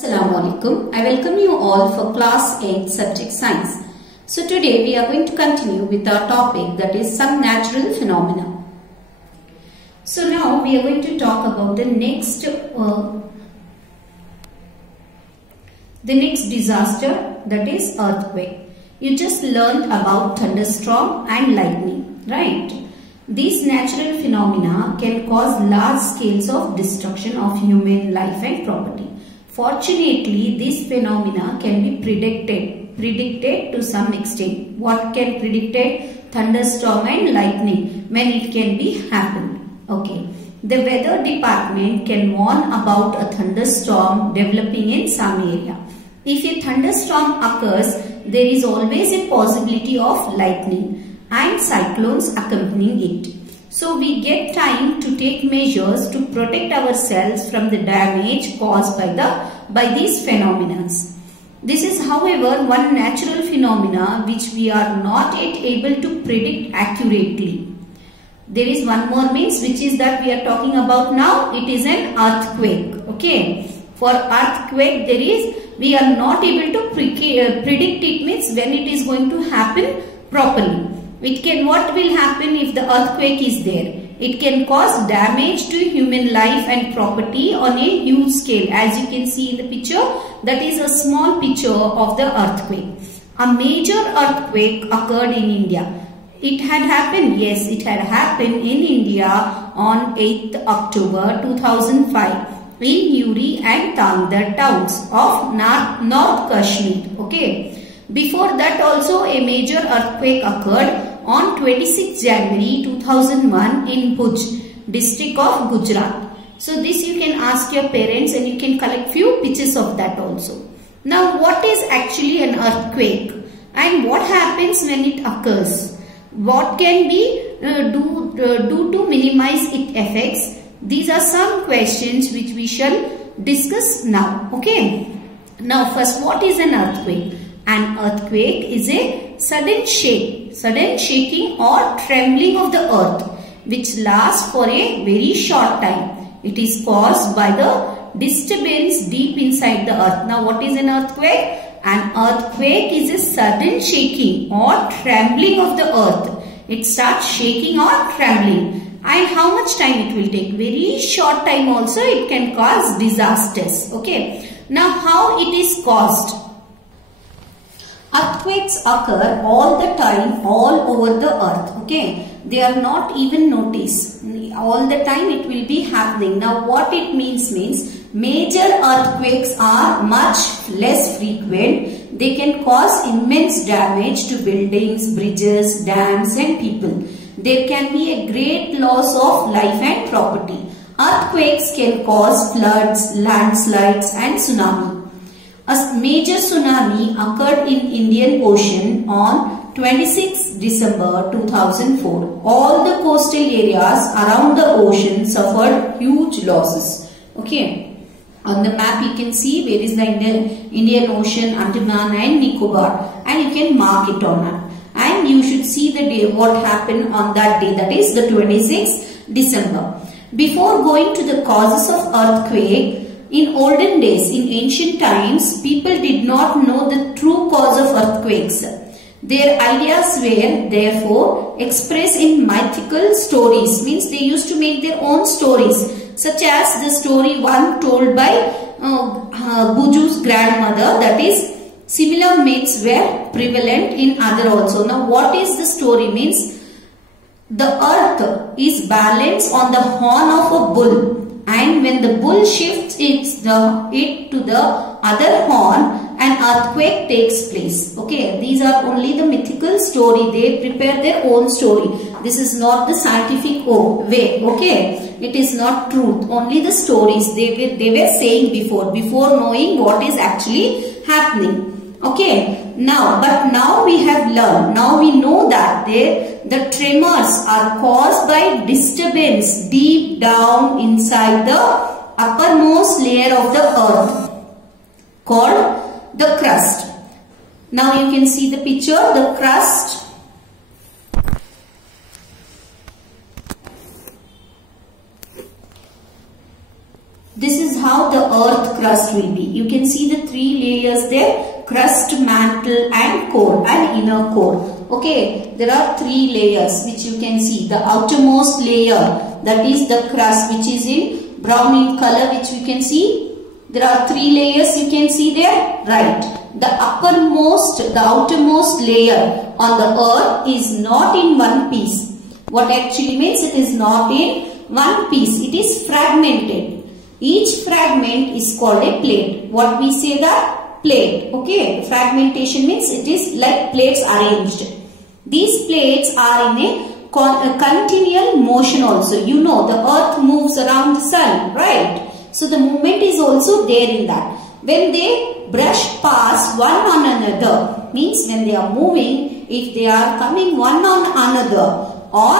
Assalamu alaikum. I welcome you all for class 8 subject science. So today we are going to continue with our topic, that is some natural phenomena. So now we are going to talk about the next disaster, that is earthquake. You just learned about thunderstorm and lightning, right? These natural phenomena can cause large scales of destruction of human life and property. Fortunately, these phenomena can be predicted to some extent. What can predicted? Thunderstorm and lightning, when it can be happened. Okay. The weather department can warn about a thunderstorm developing in some area. If a thunderstorm occurs, there is always a possibility of lightning and cyclones accompanying it. So we get time to take measures to protect ourselves from the damage caused by these phenomena. This is, however, one natural phenomena which we are not yet able to predict accurately. There is one more means, which is that we are talking about now. It is an earthquake. Okay. For earthquake, we are not able to predict it, means when it is going to happen properly. What will happen if the earthquake is there? It can cause damage to human life and property on a huge scale. As you can see in the picture, that is a small picture of the earthquake. A major earthquake occurred in India. It had happened, yes, it had happened in India on 8th October 2005 in Uri and Tangdar towns of North Kashmir. Okay. Before that also a major earthquake occurred on 26 January 2001 in Bhuj, district of Gujarat. So this you can ask your parents and you can collect few pictures of that also. Now what is actually an earthquake and what happens when it occurs? What can we do to minimize its effects? These are some questions which we shall discuss now. Okay. Now first, what is an earthquake? An earthquake is a sudden shaking or trembling of the earth which lasts for a very short time. It is caused by the disturbance deep inside the earth. Now what is an earthquake? An earthquake is a sudden shaking or trembling of the earth. It starts shaking or trembling. And how much time it will take? Very short time also. It can cause disasters. Okay. Now how it is caused? Earthquakes occur all the time, all over the earth. Okay. They are not even noticed. All the time it will be happening. Now what it means major earthquakes are much less frequent. They can cause immense damage to buildings, bridges, dams and people. There can be a great loss of life and property. Earthquakes can cause floods, landslides and tsunami. A major tsunami occurred in Indian Ocean on 26 December 2004. All the coastal areas around the ocean suffered huge losses. Okay. On the map you can see where is the Indian Ocean, Andaman and Nicobar, and you can mark it on it. And you should see the day what happened on that day, that is the 26th December. Before going to the causes of earthquake, in olden days, in ancient times, people did not know the true cause of earthquakes. Their ideas were therefore expressed in mythical stories, means they used to make their own stories, such as the story one told by Buju's grandmother, that is similar myths were prevalent in other also. Now what is the story means? The earth is balanced on the horn of a bull, and when the bull shifts it to the other horn, an earthquake takes place. Okay, these are only the mythical story. They prepare their own story. This is not the scientific way. Okay, it is not truth. Only the stories they were saying before knowing what is actually happening. Okay, now we have learned. Now we know that the tremors are caused by disturbance deep down inside the uppermost layer of the earth called the crust. Now you can see the picture, the crust. This is how the earth crust crust will be. You can see the three layers there: crust, mantle and core, and inner core. Okay, there are three layers which you can see. The outermost layer, that is the crust, which is in brown in color, which you can see. There are three layers you can see there, right? The outermost layer on the earth is not in one piece. What actually means it is not in one piece. It is fragmented. Each fragment is called a plate. What we say that? Plate. Okay. Fragmentation means it is like plates arranged. These plates are in a continual motion also. You know the earth moves around the sun, right? So the movement is also there in that. When they brush past one on another, means when they are moving, if they are coming one on another, or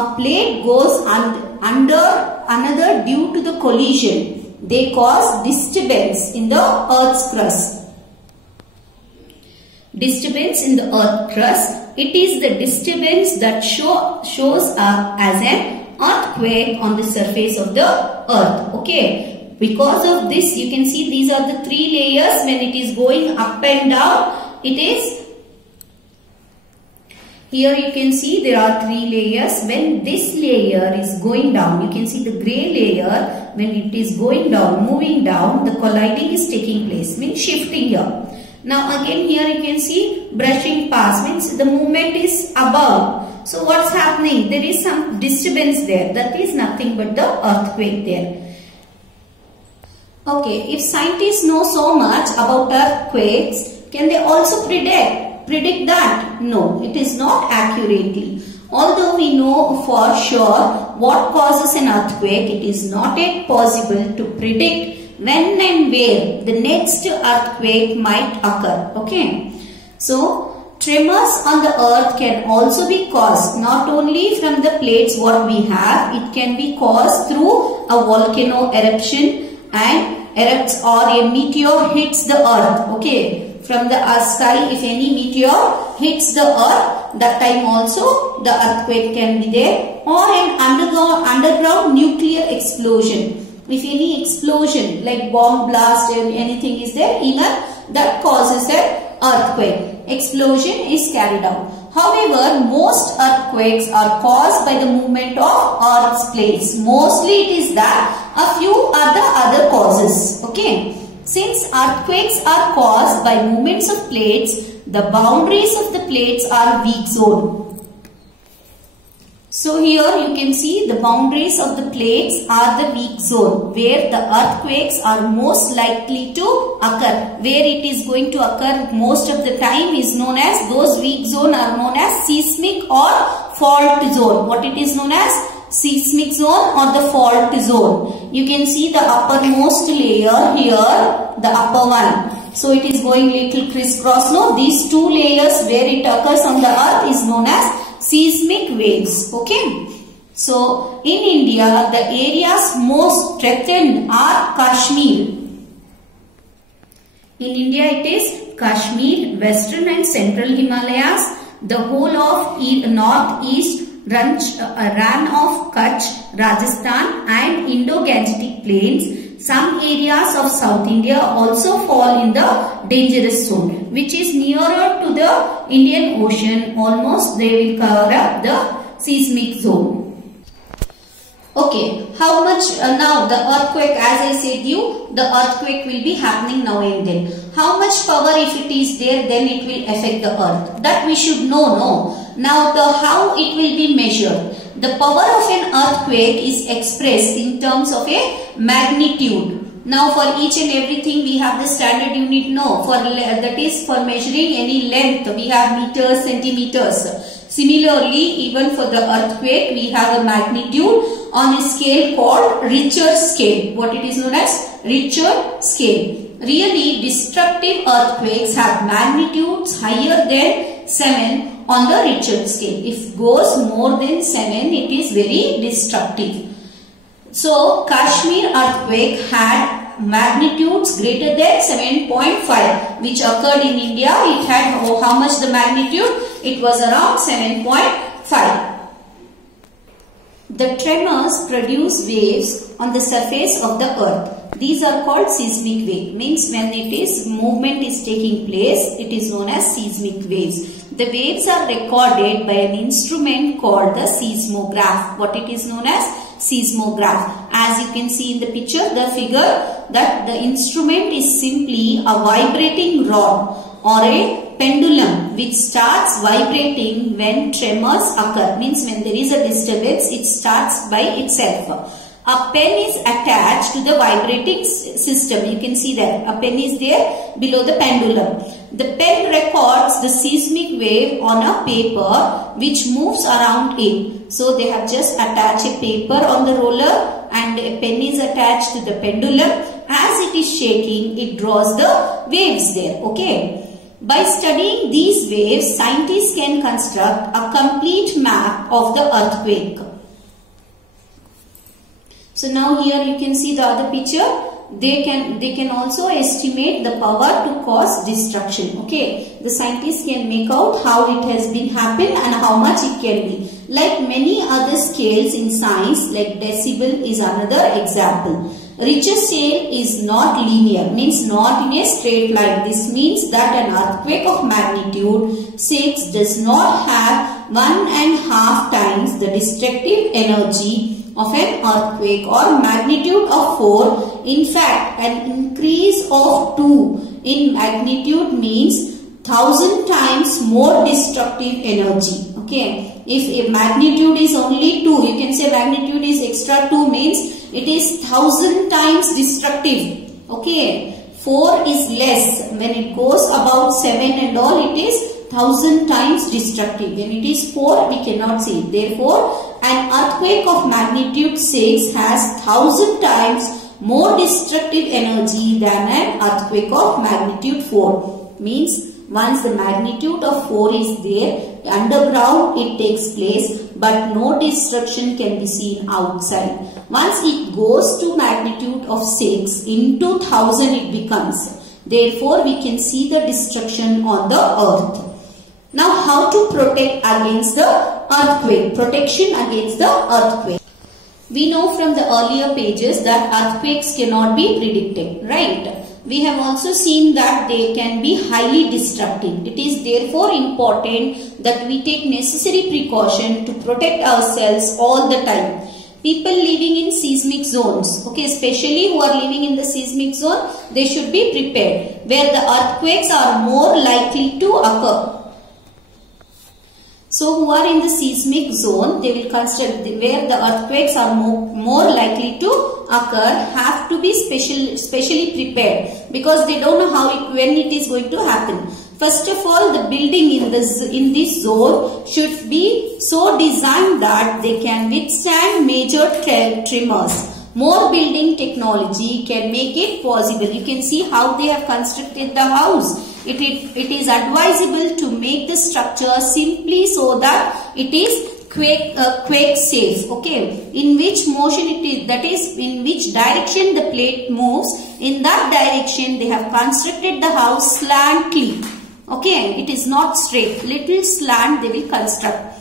a plate goes under another due to the collision, they cause disturbance in the earth's crust. Disturbance in the earth crust. It is the disturbance that shows up as an earthquake on the surface of the earth. Okay. Because of this, you can see these are the three layers. When it is going up and down, it is, here you can see there are three layers. When this layer is going down, you can see the grey layer, when it is going down, moving down, the colliding is taking place, means shifting here. Now again here you can see brushing past, means the movement is above. So what's happening? There is some disturbance there. That is nothing but the earthquake there. Okay, if scientists know so much about earthquakes, can they also predict that? No, it is not accurately. Although we know for sure what causes an earthquake, it is not yet possible to predict when and where the next earthquake might occur. Okay, so tremors on the earth can also be caused not only from the plates what we have, it can be caused through a volcano eruption and erupts, or a meteor hits the earth. Okay, from the sky, if any meteor hits the earth, that time also the earthquake can be there, or an underground nuclear explosion. If any explosion like bomb blast and anything is there, even that causes an earthquake. Explosion is carried out. However, most earthquakes are caused by the movement of earth's plates. Mostly it is that. A few are the other causes. Okay. Since earthquakes are caused by movements of plates, the boundaries of the plates are weak zone. So here you can see the boundaries of the plates are the weak zone, where the earthquakes are most likely to occur. Where it is going to occur most of the time is known as, those weak zone are known as seismic or fault zone. What it is known as? Seismic zone or the fault zone. You can see the uppermost layer here, the upper one. So it is going little crisscross. No, these two layers where it occurs on the earth is known as seismic waves. Okay. So in India, the areas most threatened are Kashmir. In India, it is Kashmir, Western and Central Himalayas, the whole of northeast run of Kutch, Rajasthan and Indo-Gangetic plains. Some areas of South India also fall in the dangerous zone, which is nearer to the Indian Ocean. Almost they will cover up the seismic zone. Okay, how much now the earthquake, as I said you, the earthquake will be happening now and then. How much power if it is there, then it will affect the earth. That we should know, no. Now how it will be measured. The power of an earthquake is expressed in terms of a magnitude. Now for each and everything we have the standard unit, no. For that is for measuring any length we have meters, centimeters. Similarly, even for the earthquake we have a magnitude on a scale called Richter scale. What it is known as? Richter scale. Really destructive earthquakes have magnitudes higher than 7 on the Richter scale. If goes more than 7, it is very destructive. So Kashmir earthquake had magnitudes greater than 7.5 which occurred in India. It had how much the magnitude? It was around 7.5. The tremors produce waves on the surface of the earth. These are called seismic wave. Means when movement is taking place, it is known as seismic waves. The waves are recorded by an instrument called the seismograph. What it is known as? Seismograph. As you can see in the picture, the figure, that the instrument is simply a vibrating rod or a pendulum which starts vibrating when tremors occur. Means when there is a disturbance, it starts by itself. A pen is attached to the vibrating system. You can see that a pen is there below the pendulum. The pen records the seismic wave on a paper which moves around it. So they have just attached a paper on the roller and a pen is attached to the pendulum. As it is shaking, it draws the waves there. Okay. By studying these waves, scientists can construct a complete map of the earthquake. So now here you can see the other picture. They can also estimate the power to cause destruction. Okay, the scientists can make out how it has been happened and how much it can be. Like many other scales in science, like decibel is another example. Richter scale is not linear, means not in a straight line. This means that an earthquake of magnitude 6 does not have 1.5 times the destructive energy of an earthquake or magnitude of 4. In fact, an increase of 2 in magnitude means 1000 times more destructive energy. Okay, if a magnitude is only 2, you can say magnitude is extra 2 means it is 1000 times destructive. Okay, 4 is less. When it goes about 7 and all, it is 1000 times destructive. When it is 4, we cannot see it. Therefore, an earthquake of magnitude 6 has 1000 times more destructive energy than an earthquake of magnitude 4. Means once the magnitude of 4 is there, underground it takes place, but no destruction can be seen outside. Once it goes to magnitude of 6, into 1000 it becomes. Therefore, we can see the destruction on the earth. Now, how to protect against the earthquake? Protection against the earthquake. We know from the earlier pages that earthquakes cannot be predicted, right? We have also seen that they can be highly destructive. It is therefore important that we take necessary precaution to protect ourselves all the time. People living in seismic zones, okay, especially who are living in the seismic zone, they should be prepared where the earthquakes are more likely to occur. So who are in the seismic zone, they will consider where the earthquakes are more likely to occur, have to be specially prepared because they don't know when it is going to happen. First of all, the building in this zone should be so designed that they can withstand major tremors. More building technology can make it possible. You can see how they have constructed the house. It is advisable to make the structure simply so that it is quake safe. Okay, in which motion it is, that is in which direction the plate moves, in that direction they have constructed the house slantly. Okay, it is not straight, little slant they will construct.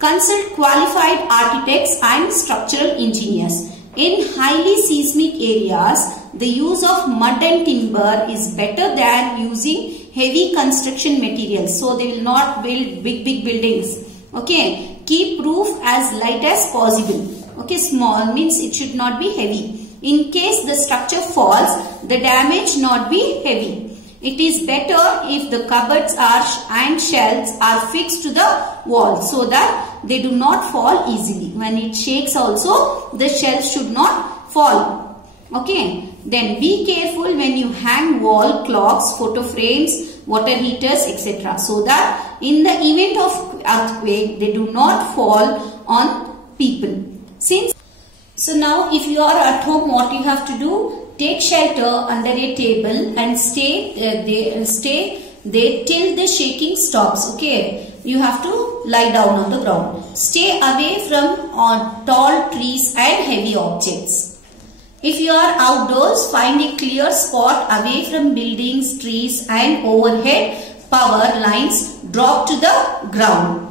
Consult qualified architects and structural engineers. In highly seismic areas, the use of mud and timber is better than using heavy construction materials. So they will not build big buildings. Okay, keep roof as light as possible. Okay, small means it should not be heavy. In case the structure falls, the damage not be heavy. It is better if the cupboards and shelves are fixed to the wall so that they do not fall easily. When it shakes also, the shelves should not fall. Okay. Then be careful when you hang wall clocks, photo frames, water heaters, etc. so that in the event of earthquake, they do not fall on people. So now if you are at home, what you have to do? Take shelter under a table and stay there till the shaking stops. Okay, you have to lie down on the ground. Stay away from tall trees and heavy objects. If you are outdoors, find a clear spot away from buildings, trees and overhead power lines. Drop to the ground.